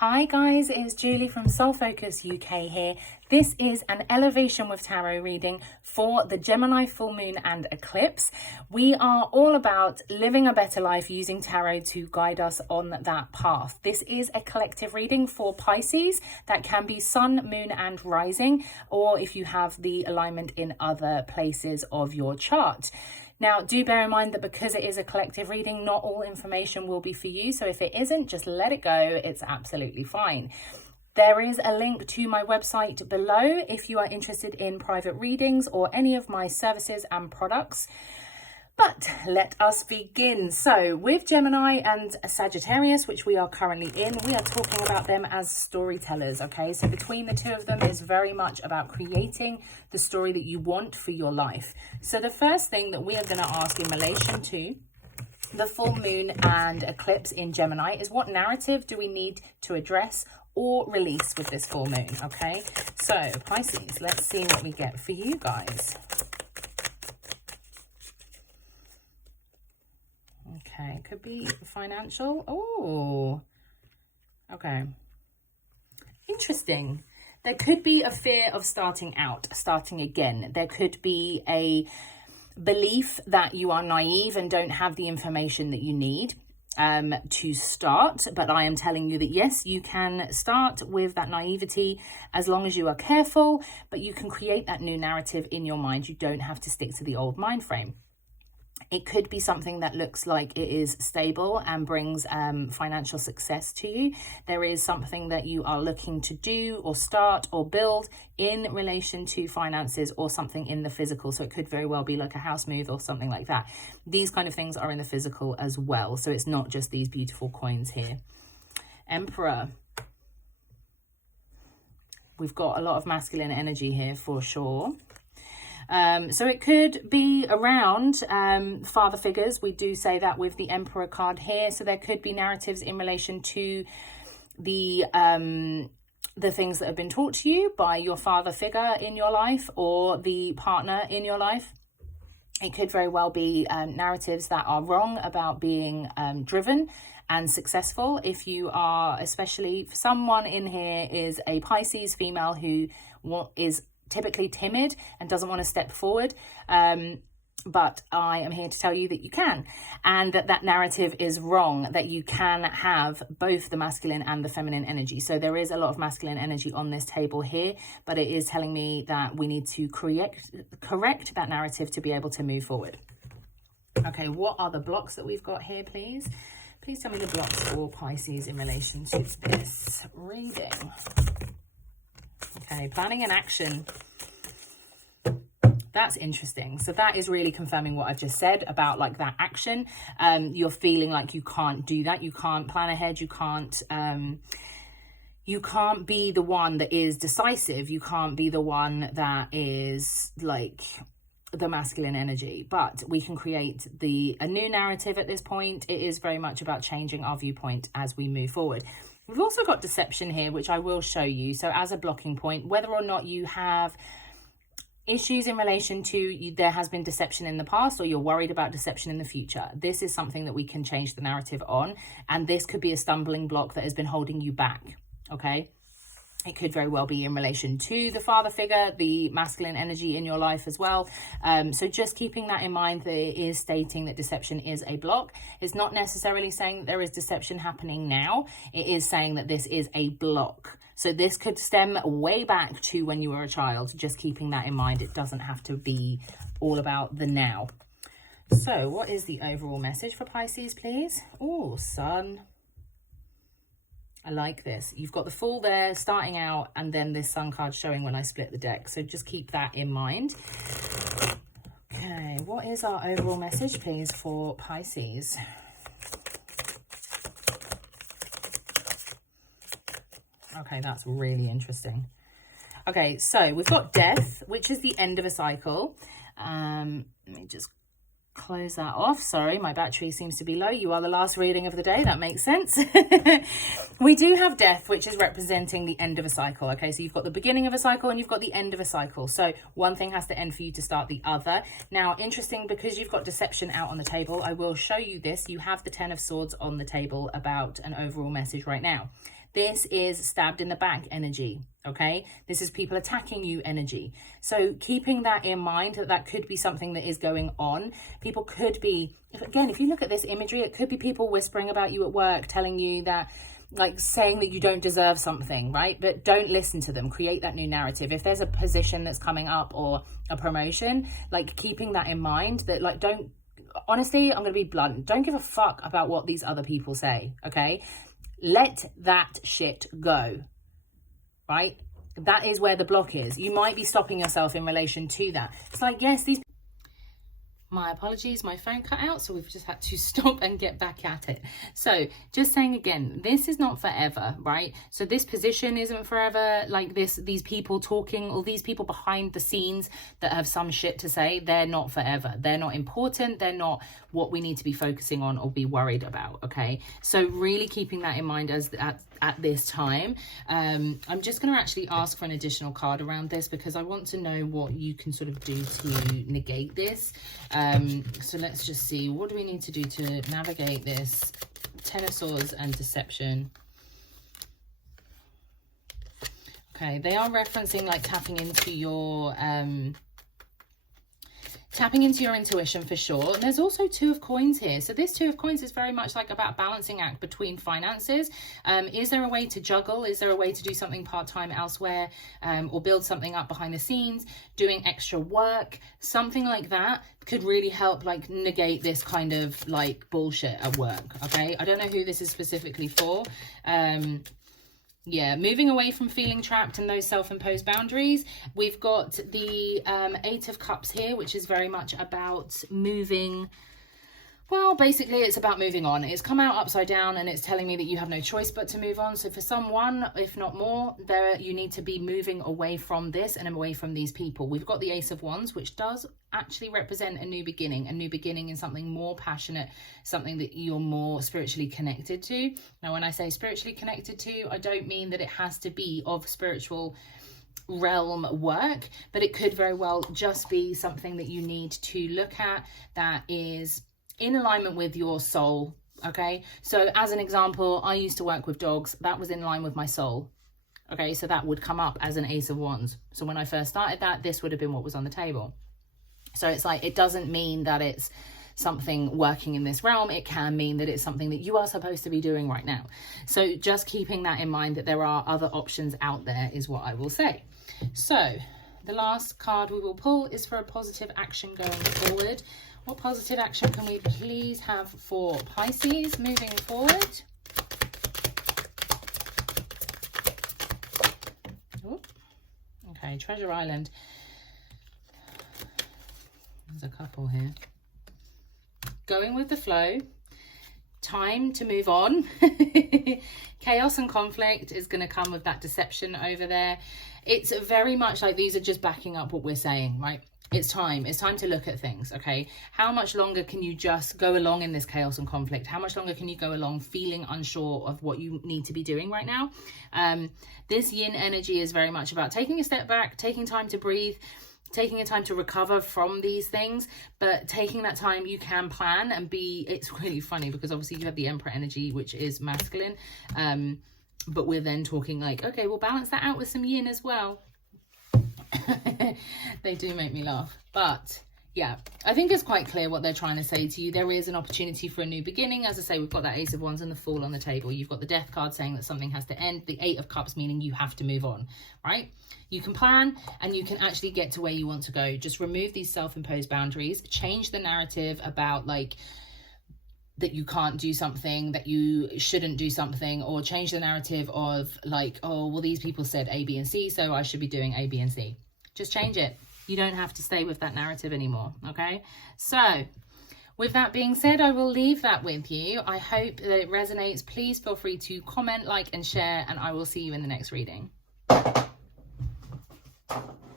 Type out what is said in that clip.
Hi guys, it's Julie from Soul Focus UK here. This is an Elevation with Tarot reading for the Gemini full moon and eclipse. We are all about living a better life using tarot to guide us on that path. This is a collective reading for Pisces. That can be sun, moon and rising, or if you have the alignment in other places of your chart. Now, do bear in mind that because it is a collective reading, not all information will be for you. So if it isn't, just let it go. It's absolutely fine. There is a link to my website below if you are interested in private readings or any of my services and products. But let us begin. So with Gemini and Sagittarius, which we are currently in, we are talking about them as storytellers, okay? So between the two of them is very much about creating the story that you want for your life. So the first thing that we are going to ask in relation to the full moon and eclipse in Gemini is, what narrative do we need to address or release with this full moon, okay? So Pisces, let's see what we get for you guys. Okay, could be financial. Oh, okay. Interesting. There could be a fear of starting again. There could be a belief that you are naive and don't have the information that you need to start. But I am telling you that yes, you can start with that naivety as long as you are careful, but you can create that new narrative in your mind. You don't have to stick to the old mind frame. It could be something that looks like it is stable and brings financial success to you. There is something that you are looking to do or start or build in relation to finances or something in the physical. So it could very well be like a house move or something like that. These kind of things are in the physical as well. So it's not just these beautiful coins here. Emperor. We've got a lot of masculine energy here for sure. So it could be around father figures. We do say that with the Emperor card here. So there could be narratives in relation to the things that have been taught to you by your father figure in your life or the partner in your life. It could very well be narratives that are wrong about being driven and successful. If you are, especially for someone in here is a Pisces female who is typically timid and doesn't want to step forward, but I am here to tell you that you can, and that narrative is wrong, that you can have both the masculine and the feminine energy. So there is a lot of masculine energy on this table here, but it is telling me that we need to correct that narrative to be able to move forward. Okay, what are the blocks that we've got here, please? Please tell me the blocks for Pisces in relation to this reading. Okay, planning and action. That's interesting. So that is really confirming what I've just said about like that action. You're feeling like you can't do that. You can't plan ahead. You can't be the one that is decisive. You can't be the one that is like the masculine energy, but we can create a new narrative at this point. It is very much about changing our viewpoint as we move forward. We've also got deception here, which I will show you. So as a blocking point, whether or not you have issues in relation to there has been deception in the past or you're worried about deception in the future, this is something that we can change the narrative on. And this could be a stumbling block that has been holding you back, okay? It could very well be in relation to the father figure, the masculine energy in your life as well. So just keeping that in mind, that it is stating that deception is a block. It's not necessarily saying that there is deception happening now. It is saying that this is a block. So this could stem way back to when you were a child. Just keeping that in mind. It doesn't have to be all about the now. So what is the overall message for Pisces, please? Oh, Sun. I like this. You've got the Fool there starting out and then this Sun card showing when I split the deck. So just keep that in mind. Okay, what is our overall message, please, for Pisces? Okay, that's really interesting. Okay, so we've got Death, which is the end of a cycle. Let me just close that off. Sorry, my battery seems to be low. You are the last reading of the day. That makes sense. We do have Death, which is representing the end of a cycle. Okay, so you've got the beginning of a cycle and you've got the end of a cycle. So one thing has to end for you to start the other. Now, interesting, because you've got deception out on the table, I will show you this. You have the Ten of Swords on the table about an overall message right now. This is stabbed in the back energy. Okay, this is people attacking you energy. So keeping that in mind, that could be something that is going on. People could be, if you look at this imagery, it could be people whispering about you at work, telling you that, like saying that you don't deserve something, right? But don't listen to them. Create that new narrative. If there's a position that's coming up or a promotion, like keeping that in mind, that like honestly, I'm going to be blunt. Don't give a fuck about what these other people say, okay? Let that shit go. Right? That is where the block is. You might be stopping yourself in relation to that. It's like, yes, my apologies, my phone cut out, so we've just had to stop and get back at it. So just saying again, this is not forever, right? So this position isn't forever. Like these people talking, or these people behind the scenes that have some shit to say, they're not forever. They're not important. They're not what we need to be focusing on or be worried about, okay? So really keeping that in mind at this time. I'm just going to actually ask for an additional card around this, because I want to know what you can sort of do to negate this. So let's just see, what do we need to do to navigate this? Ten of Swords and deception. Okay, they are referencing like tapping into your intuition for sure. And there's also Two of Coins here. So this Two of Coins is very much like about balancing act between finances. Is there a way to juggle? Is there a way to do something part-time elsewhere, or build something up behind the scenes, doing extra work? Something like that could really help like negate this kind of like bullshit at work, okay? I don't know who this is specifically for. Yeah, moving away from feeling trapped and those self-imposed boundaries. We've got the Eight of Cups here, which is very much about moving. Well, basically, it's about moving on. It's come out upside down and it's telling me that you have no choice but to move on. So for someone, if not more, you need to be moving away from this and away from these people. We've got the Ace of Wands, which does actually represent a new beginning in something more passionate, something that you're more spiritually connected to. Now, when I say spiritually connected to, I don't mean that it has to be of spiritual realm work, but it could very well just be something that you need to look at that is in alignment with your soul, okay? So as an example, I used to work with dogs. That was in line with my soul, okay? So that would come up as an Ace of Wands. So when I first started that, this would have been what was on the table. So it's like, it doesn't mean that it's something working in this realm. It can mean that it's something that you are supposed to be doing right now. So just keeping that in mind, that there are other options out there is what I will say. So the last card we will pull is for a positive action going forward. What positive action can we please have for Pisces moving forward? Ooh. Okay, Treasure Island. There's a couple here. Going with the flow. Time to move on. Chaos and conflict is going to come with that deception over there. It's very much like these are just backing up what we're saying, right? It's time to look at things, okay? How much longer can you just go along in this chaos and conflict? How much longer can you go along feeling unsure of what you need to be doing right now? This yin energy is very much about taking a step back, taking time to breathe, taking a time to recover from these things, but taking that time you can plan and it's really funny because obviously you have the Emperor energy, which is masculine, but we're then talking like, okay, we'll balance that out with some yin as well. They do make me laugh, but yeah, I think it's quite clear what they're trying to say to you. There is an opportunity for a new beginning. As I say, we've got that Ace of Wands and the Fool on the table. You've got the Death card saying that something has to end. The Eight of Cups meaning you have to move on, right? You can plan and you can actually get to where you want to go. Just remove these self-imposed boundaries, change the narrative about like that you can't do something, that you shouldn't do something, or change the narrative of like, oh, well, these people said A, B, and C, so I should be doing A, B, and C. Just change it. You don't have to stay with that narrative anymore, okay? So with that being said, I will leave that with you. I hope that it resonates. Please feel free to comment, like, and share, and I will see you in the next reading.